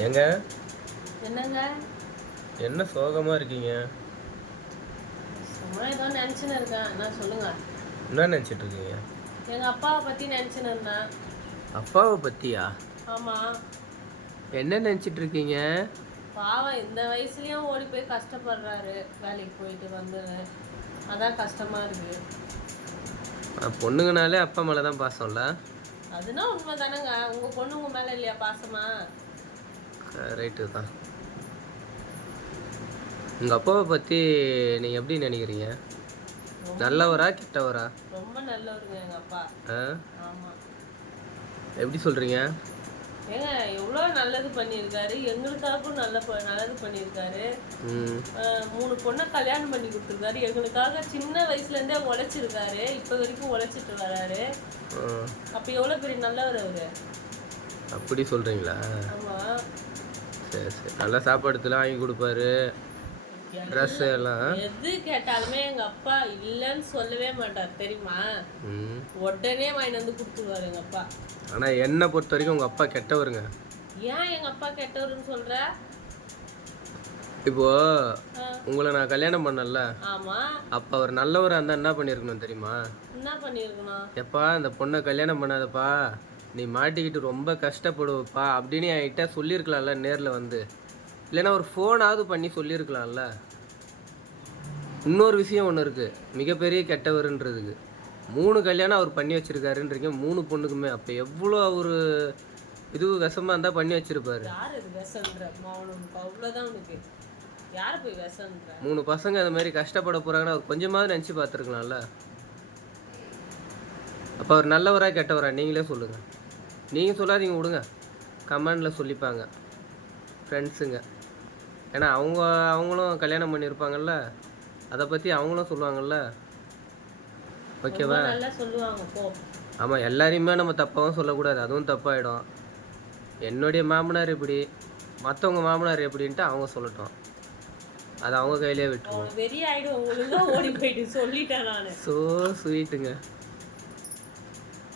ஏங்க என்னங்க? என்ன சோகமா இருக்கீங்க? சும்மா ஏதோ நினைச்சுன்னு இருக்கேன். என்ன சொல்லுங்க? என்ன நினைச்சிட்டு இருக்கீங்க? எங்க அப்பாவை பத்தி நினைச்சுன்னு இருந்தேன். அப்பாவை பத்தியா? ஆமா. என்ன நினைச்சிட்டு இருக்கீங்க? பாவம் இந்த வயசுலயும் ஓடி போய் கஷ்டப்படுறாரு. வேலைக்கு போயிட்டு வந்து அதான் கஷ்டமா இருக்கு. பொண்ணுங்கனாலே அப்பா மேல தான் பாசம்ல. அதுனா உண்மை தானேங்க. உங்க பொண்ணு உங்க மேல இல்லையா பாசமா? ரைட்டு தான். உங்க அப்பாவை பத்தி நீங்க எப்படி நினைக்கிறீங்க? நல்லவரா கெட்டவரா? ரொம்ப நல்லவருங்க எங்க அப்பா. ஆமா. எப்படி சொல்றீங்க? ஏங்க எவ்வளோ நல்லது பண்ணியிருக்காரு. எங்களுக்காகவும் நல்லது பண்ணியிருக்காரு. 3 பொண்ணை கல்யாணம் பண்ணி கொடுத்துருக்காரு. எங்களுக்காக சின்ன வயசுலேருந்தே உழைச்சிருக்காரு. இப்போ வரைக்கும் உழைச்சிட்டு வராரு. அப்போ எவ்வளோ பெரிய நல்லவர் அவரு. அப்படி சொல்றீங்களா? ஆமாம். சரி சரி. நல்லா சாப்பாடுலாம் வாங்கி கொடுப்பாரு. ட்ரெஸ் எல்லாம் எது கேட்டாலுமே எங்கள் அப்பா இல்லைன்னு சொல்லவே மாட்டார் தெரியுமா? உடனே வாங்கிட்டு வந்து கொடுத்துருவாரு எங்கள் அப்பா. ஆனால் என்னை பொறுத்த வரைக்கும் உங்கள் அப்பா கெட்டவருங்க. ஏன் எங்கள் அப்பா கெட்டவருன்னு சொல்கிற? இப்போ உங்களை நான் கல்யாணம் பண்ணல. ஆமா. அப்ப அவர் நல்லவரா இருந்தா என்ன பண்ணிருக்கணும் தெரியுமா? என்ன பண்ணிருக்கணும்? எப்பா இந்த பொண்ணை கல்யாணம் பண்ணாதப்பா, நீ மாட்டிக்கிட்டு ரொம்ப கஷ்டப்படுவப்பா அப்படின்னு என்கிட்ட சொல்லியிருக்கலாம்ல நேரில் வந்து. இல்லைன்னா ஒரு ஃபோனாவது பண்ணி சொல்லியிருக்கலாம்ல. இன்னொரு விஷயம் ஒன்று இருக்குது, மிகப்பெரிய கெட்டவருன்றதுக்கு 3 கல்யாணம் அவர் பண்ணி வச்சிருக்காருன்றீங்க. 3 பொண்ணுக்குமே. அப்போ எவ்வளோ அவர் இது விஷமாக இருந்தால் பண்ணி வச்சிருப்பாரு. யார் இது விஷன்ற? அவ்வளோதான் உனக்கு. யார் போய் விஷன்ற? 3 பசங்க அந்த மாதிரி கஷ்டப்பட போகிறாங்கன்னா அவர் கொஞ்சமாவது நினச்சி பார்த்துருக்கலாம்ல. அப்போ அவர் நல்லவரா கெட்டவரா நீங்களே சொல்லுங்கள். நீங்கள் சொல்லாதீங்க, விடுங்க, கமெண்டில் சொல்லிப்பாங்க ஃப்ரெண்ட்ஸுங்க. ஏன்னா அவங்களும் கல்யாணம் பண்ணியிருப்பாங்கல்ல, அதை பற்றி அவங்களும் சொல்லுவாங்கள்ல. ஓகேவா? நல்லா சொல்லுவாங்க போ. ஆமாம், எல்லாரையுமே நம்ம தப்பாகவும் சொல்லக்கூடாது, அதுவும் தப்பாயிடும். என்னுடைய மாமனார் இப்படி, மற்றவங்க மாமனார் எப்படின்ட்டு அவங்க சொல்லட்டும், அது அவங்க கையிலே விட்டுருவோம். வெறி ஆகிடும் உங்களுக்கு. ஓடி போயிட்டு சொல்லிட்டேன் நான். ஸோ ஸ்வீட்டுங்க.